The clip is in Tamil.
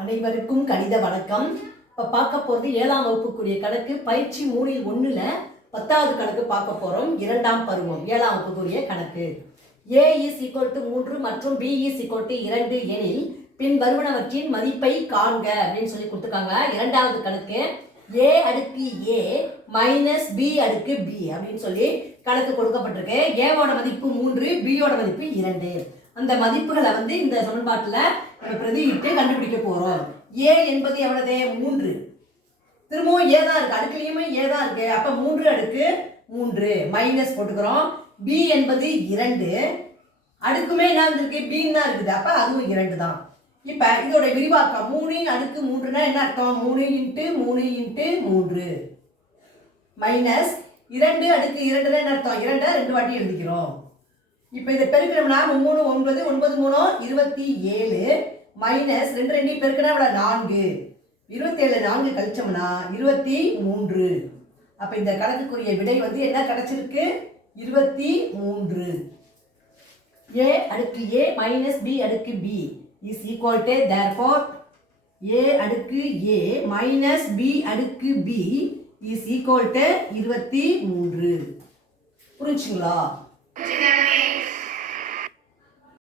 அனைவருக்கும் கணித வணக்கம். இப்போ பார்க்க போகிறது ஏழாம் வகுப்புக்குரிய கணக்கு. பயிற்சி மூணில் ஒன்றில் பத்தாவது கணக்கு பார்க்க போகிறோம் இரண்டாம் பருவம் ஏழாம் வகுப்புக்குரிய கணக்கு. ஏ இஸ் ஈக்குவல் டு மூன்று மற்றும் பி இஸ் ஈக்குவல் டு இரண்டு எனில் பின் வருவனவற்றின் மதிப்பை காண்க அப்படின்னு சொல்லி கொடுத்துருக்காங்க. இரண்டாவது கணக்கு ஏ அடுக்கு ஏ மைனஸ் பி அடுக்கு பி அப்படின்னு சொல்லி கணக்கு கொடுக்கப்பட்டிருக்கு. ஏவோட மதிப்பு மூன்று பியோட மதிப்பு இரண்டு. அந்த மதிப்புகளை வந்து இந்த சமன்பாட்டில் நம்ம பிரதியிட்டு கண்டுபிடிக்க போகிறோம் ஏ என்பது எவ்வளவு? மூன்று. திரும்பவும் ஏ தான் இருக்கு. அடுக்கலையுமே ஏ தான் இருக்கு. அப்போ மூன்று அடுக்கு மூன்று. மைனஸ் போட்டுக்கிறோம். பி என்பது இரண்டு. அடுக்குமே என்ன இருக்கு பின்னு தான் இருக்குது. அப்போ அதுவும் இரண்டு தான். இப்போ இதோட விரிவாக்கம். மூணு அடுக்கு மூன்றுனா என்ன அர்த்தம்? மூணு இன்ட்டு மூணு இன்ட்டு மூன்று. மைனஸ் இரண்டு அடுக்கு இரண்டுனா என்ன அர்த்தம்? இரண்டை ரெண்டு வாட்டி எழுதிக்கிறோம். இப்போ இதை பெருக்கணும்னா மூணு ஒன்பது ஒன்பது மூணு இருபத்தி ஏழு மைனஸ் ரெண்டு ரெண்டு பெருக்கினா அவ்வளோ நான்கு. இருபத்தேழு நான்கு கழிச்சோம்னா இருபத்தி மூன்று. அப்போ இந்த கணக்குக்குரிய விடை வந்து என்ன கிடைச்சிருக்கு? இருபத்தி மூன்று. ஏ அடுக்கு ஏ மைனஸ் பி அடுக்கு B is equal to therefore A அடுக்கு ஏ மைனஸ் பி அடுக்கு பி இஸ் ஈக்குவல் டு இருபத்தி மூன்று. புரிஞ்சுங்களா?